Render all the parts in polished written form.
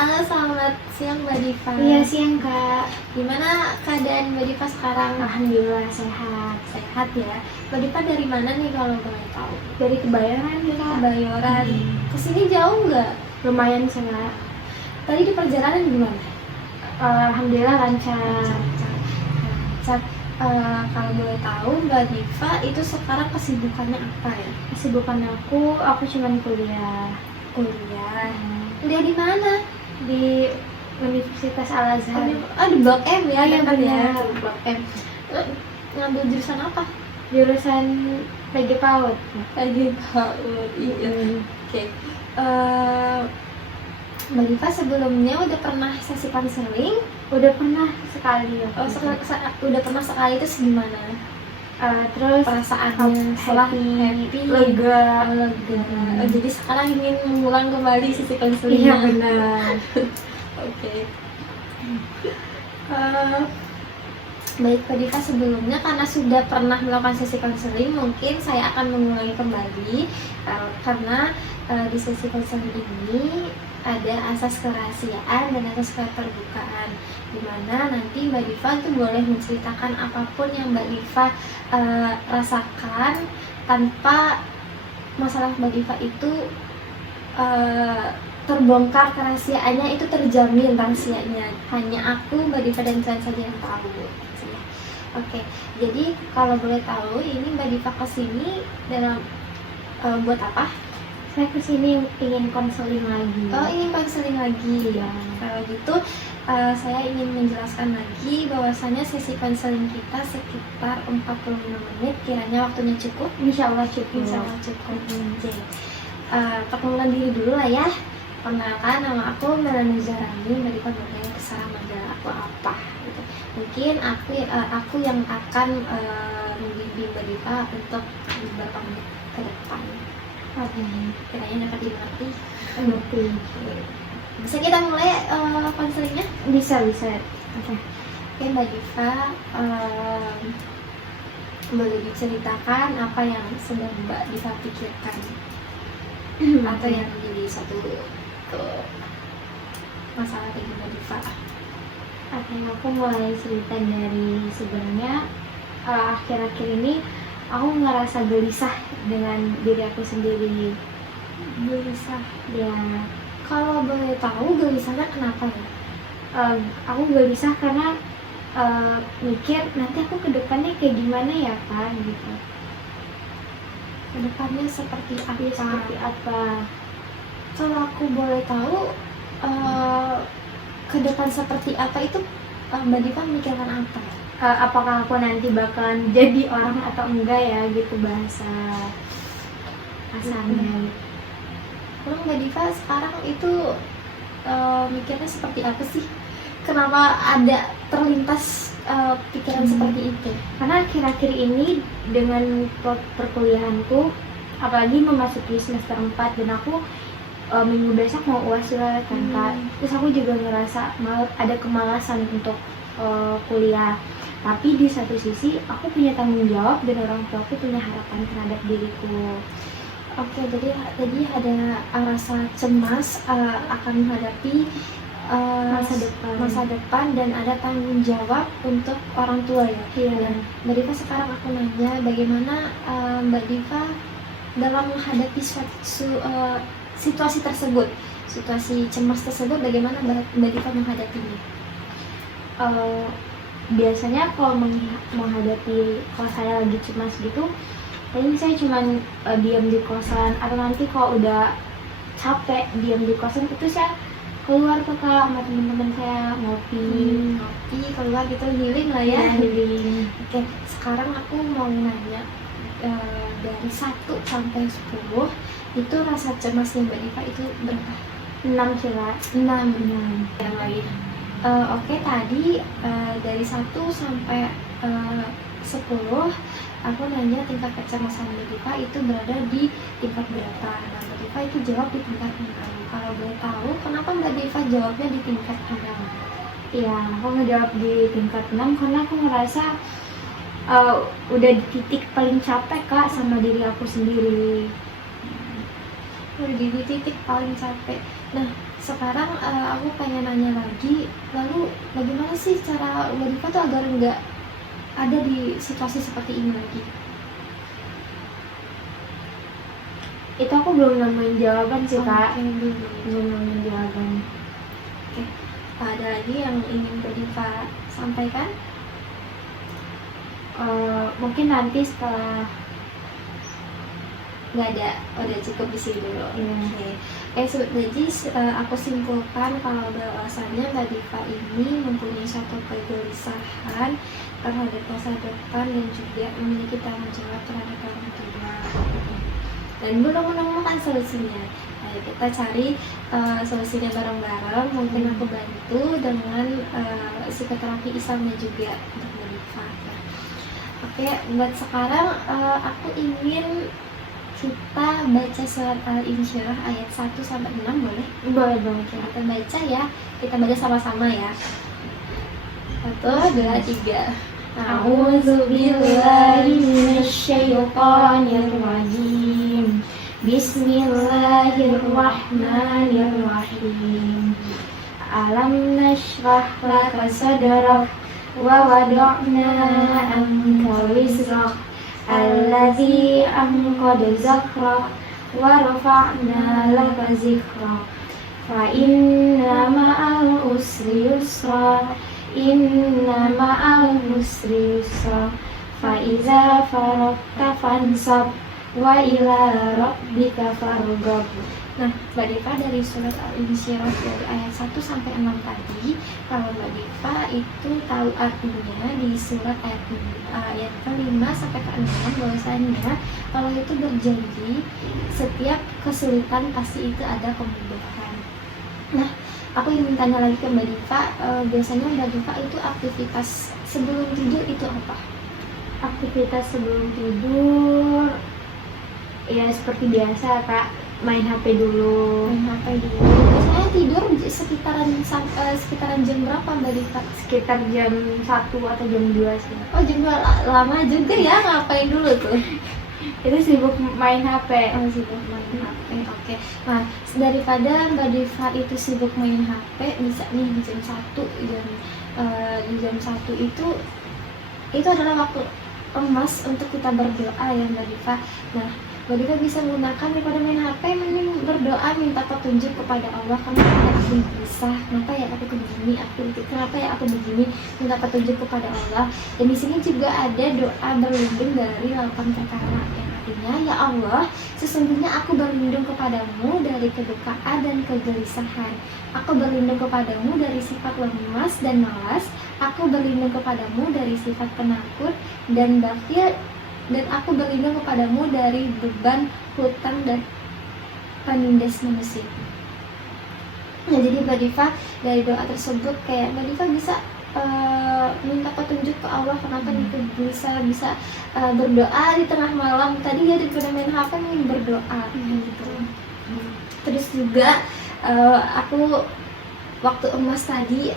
Halo, selamat siang Mbak Diva. Iya, siang Kak. Gimana keadaan Mbak Diva sekarang? Alhamdulillah sehat. Sehat ya. Mbak Diva dari mana nih kalau boleh tahu? Dari Kebayoran Kak. Kebayoran. Kesini jauh nggak? Lumayan sih Kak. Tadi di perjalanan gimana? Alhamdulillah lancar. Lancar. Kalau boleh tahu Mbak Diva itu sekarang kesibukannya apa ya? Kesibukan aku cuma kuliah. Kuliah. Kuliah di mana? Di Universitas Al-Azhar. Di Blok M ya, Iya, yang kan ya. benar. Blok M. Ngambil jurusan apa? Jurusan PG PAUD. Lagi PAUD. Iya. Oke. Mbak Diva sebelumnya udah pernah sesi konseling? Udah pernah sekali ya. Udah pernah sekali, itu gimana? Terus Perasaannya setelah happy, lega. Jadi sekarang ingin mengulang kembali sesi Iya konselingnya. benar. Oke. Baik Mbak Diva, sebelumnya karena sudah pernah melakukan sesi konseling, mungkin saya akan mengulangi kembali karena di sesi konseling ini ada asas kerahasiaan dan asas keterbukaan, dimana nanti Mbak Diva itu boleh menceritakan apapun yang Mbak Diva rasakan tanpa masalah Mbak Diva itu terbongkar kerahasiaannya, itu terjamin rahasianya. Hanya aku, Mbak Diva, dan saya saja yang tahu. Oke, jadi kalau boleh tahu ini Mbak Diva kesini dalam buat apa? Saya kesini ingin konseling lagi. Oh, ingin konseling lagi ya. Kalau gitu saya ingin menjelaskan lagi bahwasanya sesi konseling kita sekitar 45 menit. Kiranya waktunya cukup? Insya Allah cukup. Insya Allah cukup. Jadi perkenalan diri dulu lah ya. Perkenalkan, nama aku Melani Zarani. Mbak Diva boleh terserah manggil aku apa gitu. Mungkin aku yang akan membimbing Mbak Diva untuk beberapa menit ke depan. Kiranya dapat dimengerti. Mengerti. Bisa kita mulai konselingnya? Bisa. Oke, Mbak Diva, boleh diceritakan apa yang sedang Mbak Diva pikirkan atau yang menjadi satu masalah bagi Mbak Diva? Aku mulai cerita dari sebenarnya akhir-akhir ini aku ngerasa gelisah dengan diri aku sendiri. Gelisah Ya, kalau boleh tahu gelisahnya kenapa ya? aku gelisah karena mikir nanti aku ke depannya kayak gimana ya kan gitu. Kedepannya seperti apa? Ya, seperti apa? Kalau aku boleh tahu ke depan seperti apa itu Mbak Diva memikirkan apa? Apakah aku nanti bakalan jadi orang atau enggak ya gitu bahasa kasarnya. Kalau Mbak Diva sekarang itu mikirnya seperti apa sih? Kenapa ada terlintas pikiran seperti itu? Karena akhir-akhir ini dengan perkuliahanku, apalagi memasuki semester 4 dan aku minggu besok mau UAS kan Kak. Terus aku juga ngerasa ada kemalasan untuk kuliah. Tapi di satu sisi aku punya tanggung jawab dan orang tuaku punya harapan terhadap diriku. Oke, jadi ada rasa cemas akan menghadapi masa depan dan ada tanggung jawab untuk orang tua ya. Iya. Mbak Diva, sekarang aku nanya bagaimana Mbak Diva dalam menghadapi situasi tersebut, situasi cemas tersebut, bagaimana Mbak Diva menghadapinya? Biasanya kalau menghadapi kalau saya lagi cemas gitu, paling saya cuman diam di kosan, atau nanti kalau udah capek diam di kosan itu saya keluar ke sama teman-teman saya ngopi Keluar gitu, healing lah ya. Healing. Oke, sekarang aku mau nanya dari 1 sampai 10 itu rasa cemasnya Mbak Diva itu berapa? 6 sih Kak. 6. Yang lain. Oke, tadi dari 1 sampai 10 aku nanya tingkat kecemasan Mbak Diva itu berada di tingkat berapa? Nah, Mbak Diva itu jawab di tingkat 6. Kalau boleh tahu, kenapa Mbak Diva jawabnya di tingkat 6? Iya, aku ngejawab di tingkat 6 karena aku ngerasa udah di titik paling capek Kak sama diri aku sendiri. Udah di titik paling capek. Nah, sekarang aku pengen nanya lagi, lalu bagaimana sih cara Mbak Diva tuh agar nggak ada di situasi seperti ini lagi? Itu aku belum nemuin jawaban sih Kak. Oke, belum. Belum nemuin jawaban. Oke, ada lagi yang ingin Mbak Diva sampaikan? Mungkin nanti setelah Nggak ada, udah cukup di sini dulu. Iya. Oke, jadi aku simpulkan kalau bahwasannya Mbak Diva ini mempunyai suatu kegelisahan terhadap masa depan dan juga memiliki tanggung jawab terhadap orang tua dan belum menemukan solusinya. Ayo kita cari solusinya bareng-bareng. Mungkin aku bantu dengan psikoterapi Islamnya juga untuk Mbak Diva. Oke, buat sekarang aku ingin kita baca surat Al-Insyirah ayat 1-6 boleh? boleh dong Kak. Kita baca ya, kita baca sama-sama ya. 1, 2, 3. A'udzu billahi minasyaitonir rajim. Bismillahirrahmanirrahim. Alam nashrah laka sadrak wa wada'na anka wizrak alladzi anqadha zakrak wa rafa'na laka zikrak fa inna ma'al usri yusra inna ma'al usri yusra fa iza faragta fansab wa ila rabbika farghab. Nah, Mbak Diva dari surat Al-Insyirah dari ayat 1-6 tadi, kalau Mbak Diva itu tahu artinya di surat ayat ke-5 sampai ke-6 bahwasanya kalau itu berjanji setiap kesulitan pasti itu ada kemudahan. Nah, aku ingin tanya lagi ke Mbak Diva, biasanya Mbak Diva itu aktivitas sebelum tidur itu apa? Aktivitas sebelum tidur ya seperti biasa Kak, main HP dulu. Main HP dulu. Biasanya tidur sekitaran jam berapa Mbak Diva? Sekitar jam 1 atau jam 2 sih. Oh, jam 2 lama juga ya, ngapain dulu tuh? Itu sibuk main HP. Oh, sibuk main HP. Oke. Nah, daripada Mbak Diva itu sibuk main HP, bisa nih di jam 1 dan di jam 1 itu adalah waktu emas untuk kita berdoa ya Mbak Diva. Nah, Mbak Diva bisa menggunakan daripada main HP, mending berdoa minta petunjuk kepada Allah. Kenapa ya aku bisa? Kenapa ya aku begini? Kenapa ya aku begini? Minta petunjuk kepada Allah. Dan di sini juga ada doa berlindung dari 8 perkara yang artinya, ya Allah, sesungguhnya aku berlindung kepadamu dari kedukaan dan kegelisahan. Aku berlindung kepadamu dari sifat lemas dan malas. Aku berlindung kepadamu dari sifat penakut dan bakhil. Dan aku berlindung kepadamu dari beban, hutang, dan penindas manusia. Nah, jadi Mbak Diva dari doa tersebut kayak Mbak Diva bisa minta petunjuk ke Allah. Kenapa bisa berdoa di tengah malam tadi ya, daripada main HP nih berdoa gitu. Terus juga aku waktu emas tadi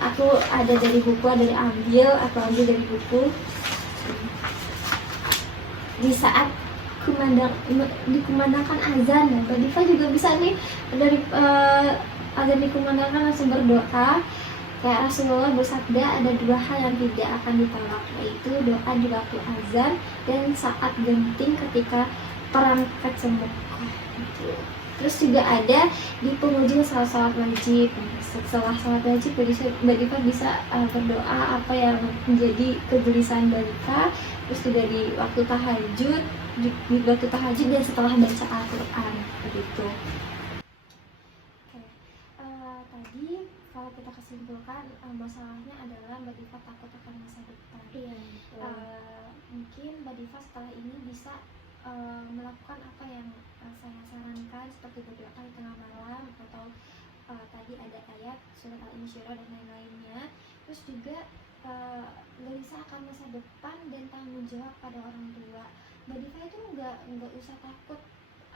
aku ada dari buku, aku ambil dari buku. Di saat dikumandangkan azan, ya, Mbak Diva juga bisa nih dari azan dikumandangkan langsung berdoa. Kayak Rasulullah bersabda, ada 2 hal yang tidak akan ditolak, yaitu doa di waktu azan dan saat genting ketika perangkat sembuh. Gitu. Terus juga ada di penghujung salat wajib. Setelah salat wajib Mbak Diva bisa berdoa apa yang menjadi kegelisahan Mbak Diva. Terus juga di waktu tahajud, dan setelah baca Al-Quran begitu. Oke. Tadi kalau kita kesimpulkan masalahnya adalah Mbak Diva takut akan masa depan. Iya. Mungkin Mbak Diva setelah ini bisa melakukan apa yang saya sarankan, seperti berdoa di tengah malam atau tadi ada ayat surat Al-Insyirah dan lain-lainnya. Terus juga gelisah akan masa depan dan tanggung jawab pada orang tua. Mbak Diva itu nggak usah takut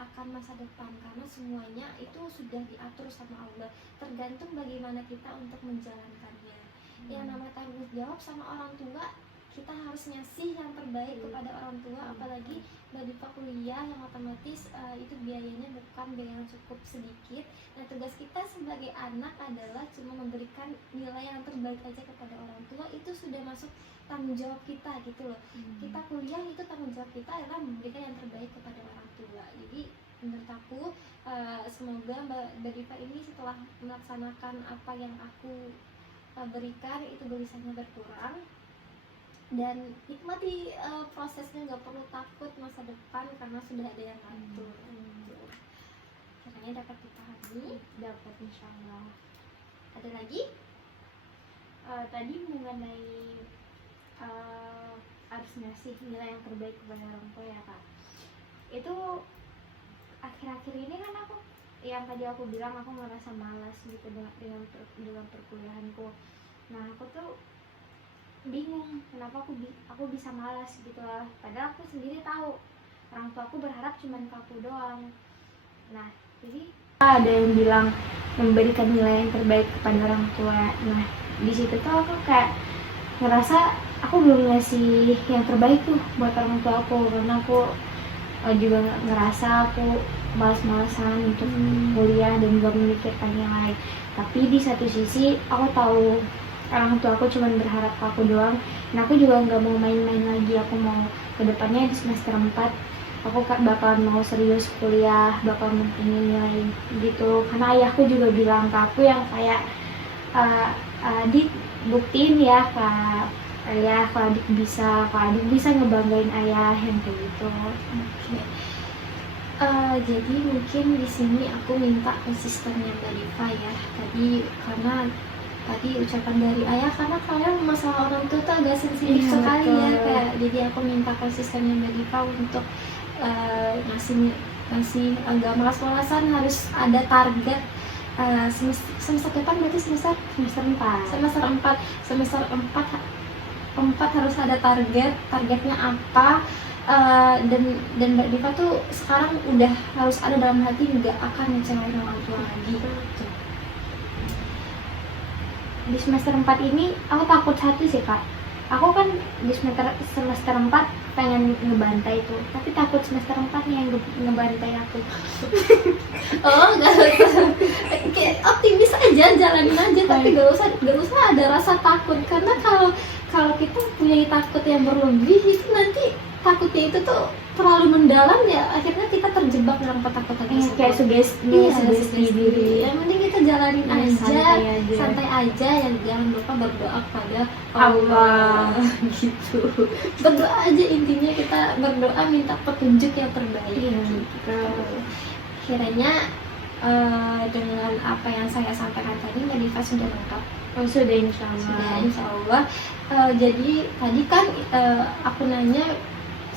akan masa depan, karena semuanya itu sudah diatur sama Allah. Tergantung bagaimana kita untuk menjalankannya. Yang nama tanggung jawab sama orang tua kita harus ngasih yang terbaik kepada orang tua, apalagi Mbak Diva kuliah yang otomatis itu biayanya bukan biaya yang cukup sedikit. Nah, tugas kita sebagai anak adalah cuma memberikan nilai yang terbaik aja kepada orang tua, itu sudah masuk tanggung jawab kita gitu loh. Kita kuliah itu tanggung jawab kita adalah memberikan yang terbaik kepada orang tua. Jadi menurut aku semoga Mbak Diva ini setelah melaksanakan apa yang aku berikan itu gelisahnya berkurang, dan nikmati prosesnya, nggak perlu takut masa depan karena sudah ada yang ngatur. Kiranya dapat dipahami. Dapat, insya Allah. Ada lagi? Tadi mengenai harus ngasih nilai yang terbaik kepada orang tua ya kak. Itu akhir-akhir ini kan aku, yang tadi aku bilang aku merasa malas gitu dengan perkuliahanku. Nah aku tuh bingung kenapa aku bisa malas gitu lah, padahal aku sendiri tahu orang tua aku berharap cuma ke aku doang. Nah jadi ada yang bilang memberikan nilai yang terbaik kepada orang tua. Nah di situ tuh aku kayak ngerasa aku belum ngasih yang terbaik tuh buat orang tua aku, karena aku juga ngerasa aku malas-malasan untuk kuliah dan gak memikirkan yang lain. Tapi di satu sisi aku tahu orang tua aku cuma berharap ke aku doang, dan aku juga nggak mau main-main lagi. Aku mau kedepannya di semester 4 aku bakalan mau serius kuliah, bakal mentingin nilai gitu. Karena ayahku juga bilang ke aku yang kayak adik buktiin ya kak ayah, kalau adik bisa ngebanggain ayah, yang kayak gitu. Jadi mungkin di sini aku minta konsistennya Mbak Diva ya tadi, karena tadi ucapan dari ayah, karena kalian masalah orang tua tuh agak sensitif sekali ya kayak. Jadi aku minta konsistennya Mbak Diva untuk ngasih agak malas-malasan, harus ada target. Semester depan berarti semester 4 harus ada targetnya apa. Dan Mbak Diva tuh sekarang udah harus ada dalam hati, nggak akan ngecewain orang tua lagi gitu. Di semester 4 ini aku takut satu sih kak, aku kan di semester 4 pengen ngebantai tuh, tapi takut semester 4 nih yang ngebantai aku. Oh enggak, kayak optimis aja, jalanin aja, tapi gak usah ada rasa takut, karena kalau kita punya takut yang berlebih itu nanti takutnya itu tuh terlalu mendalam ya, akhirnya kita terjebak dalam ketakutan tersebut. Kayak sugesti diri. Yang penting kita jalanin aja, santai aja, yang jangan lupa berdoa kepada Allah. Gitu. Berdoa aja, intinya kita berdoa minta petunjuk yang terbaik. Gitu. Kiranya dengan apa yang saya sampaikan tadi Mbak Diva sudah lengkap. Sudah insya Allah. Jadi tadi kan aku nanya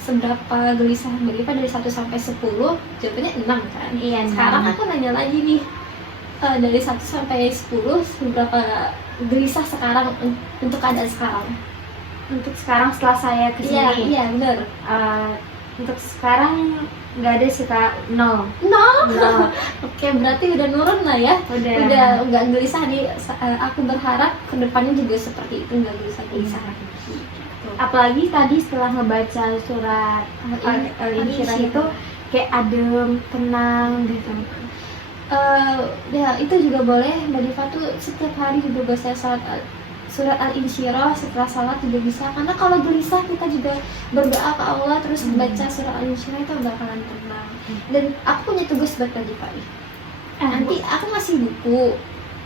seberapa gelisah Mbak Diva dari 1 sampai 10, jawabannya 6 kan? Iya. Sekarang aku nanya lagi nih, dari 1 sampai 10 seberapa gelisah sekarang untuk keadaan sekarang? Untuk sekarang setelah saya kesini? Iya benar. Untuk sekarang nggak ada sih kak, 0. Oke, berarti udah nurun lah ya. Udah nggak gelisah nih. Aku berharap kedepannya juga seperti itu, nggak gelisah lagi. Apalagi tadi setelah ngebaca surat Al-Insyirah itu kayak adem, tenang gitu. Ya itu juga boleh Mbak Diva tuh setiap hari juga baca surat Al-Insyirah setelah salat juga bisa, karena kalau gelisah kita juga berdoa ke Allah terus baca surat Al-Insyirah itu bakalan tenang. Dan aku punya tugas buat Mbak Diva nih. Nanti aku ngasih buku,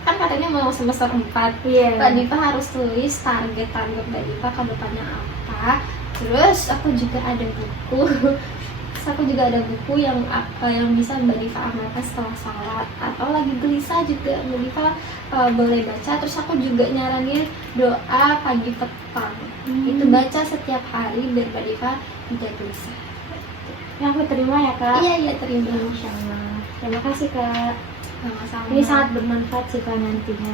kan katanya mau semester 4. Mbak Diva harus tulis target Mbak Diva ke depannya apa. Terus aku juga ada buku yang bisa Mbak Diva amalkan setelah salat, atau lagi gelisah juga Mbak Diva boleh baca. Terus aku juga nyaranin doa pagi petang, itu baca setiap hari biar Mbak Diva tidak gelisah. Yang aku terima ya kak? Iya terima. Insya Allah. Terima kasih kak. Sama-sama. Ini sangat bermanfaat sih kak nantinya.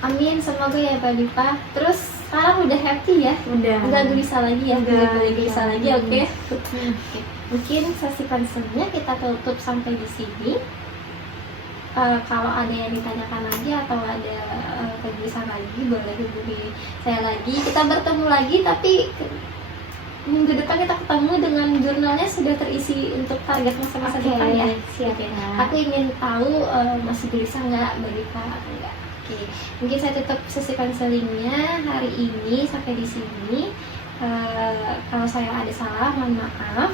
Amin, semoga ya Mbak Diva. Terus sekarang udah happy ya? Udah. Nggak gelisah lagi ya? Nggak gelisah lagi, oke? Oke. Mungkin sesi konselnya kita tutup sampai di sini. Kalau ada yang ditanyakan lagi atau ada gelisah lagi, boleh hubungi saya lagi. Kita bertemu lagi, tapi minggu depan kita ketemu dengan jurnalnya sudah terisi untuk target masa-masa Oke, depan ya. siap, Oke. Kak. Aku ingin tahu masih gelisah nggak balita atau enggak. Oke, mungkin saya tutup sesi konselingnya hari ini sampai di sini. Kalau saya ada salah, mohon maaf.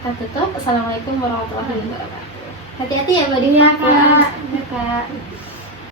Kita tutup. Assalamualaikum warahmatullahi wabarakatuh. Hati-hati ya Mbak Dina. Iya, Kak. Iya, Kak.